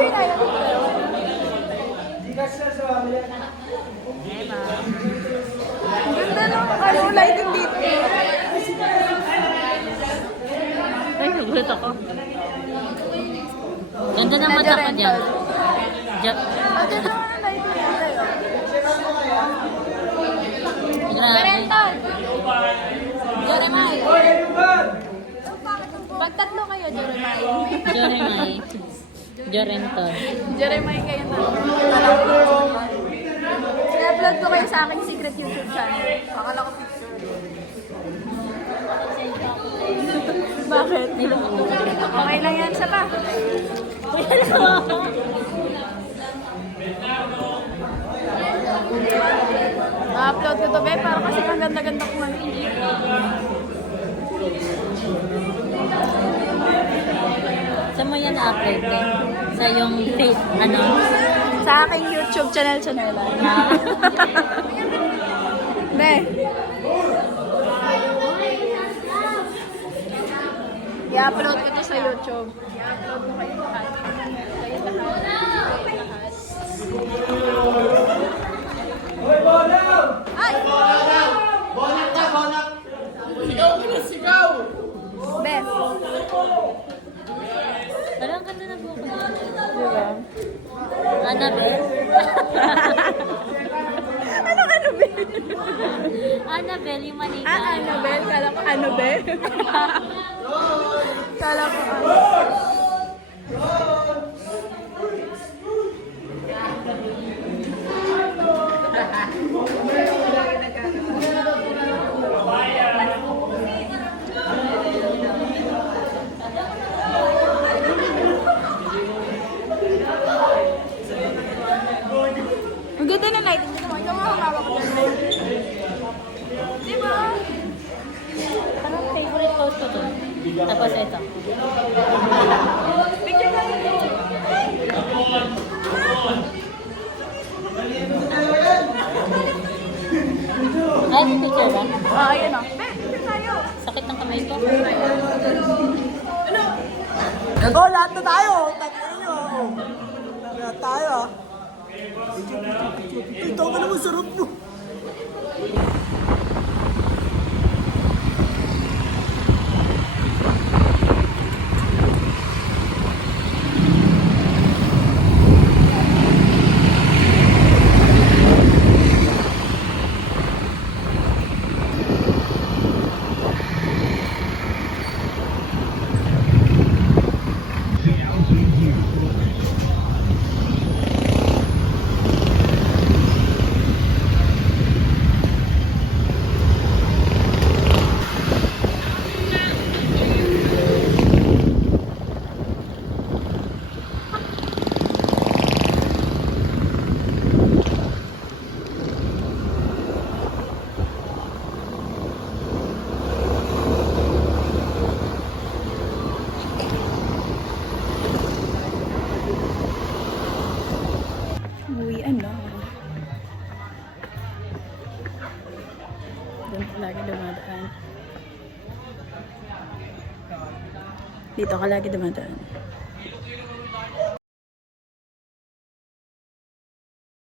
Ang ganda ng ano, lighting dito. Ay, nagulat ako. Ganda ng mata ko dyan. Ang ganda ng lighting dito. Grabe. Rental! Jeremiah! Pag tatlo kayo, Jeremiah. Joremay. Jorenton. Jeremiah kayo na. I-upload ko kayo sa aking secret YouTube channel. Akala ko picture. Bakit? Okay lang yan sa pa. Ma-upload ko to, be, para kasi ang ganda-ganda ko man. Saan mo yan na-upload eh? Sa yung faith, ano? Sa aking YouTube channel, Be. I-upload ko to sa YouTube. I-upload ko kayo lahat. Kayo lahat. Ay! Bonak ka, bonak! Sigaw ka na, sigaw! Be. Parang ganda na buko. Diba? Annabelle? Anong Annabelle? Annabelle, yung manika. Annabelle? Kala ko Annabelle. Kala ko ang ganda na night. Ikaw nga humawak ko dyan. Diba? Parang favorite photo ko to. Tapos ito. Picture lang. Ay, may picture ba? Ayan o. Be, picture tayo. Sakit ng kamay ko. Oh, lahat na tayo! Takin nyo! Lahat tayo! Ito ka naman sarap mo! Uwian na. Doon ka lagi dumadaan. Dito ka lagi dumadaan.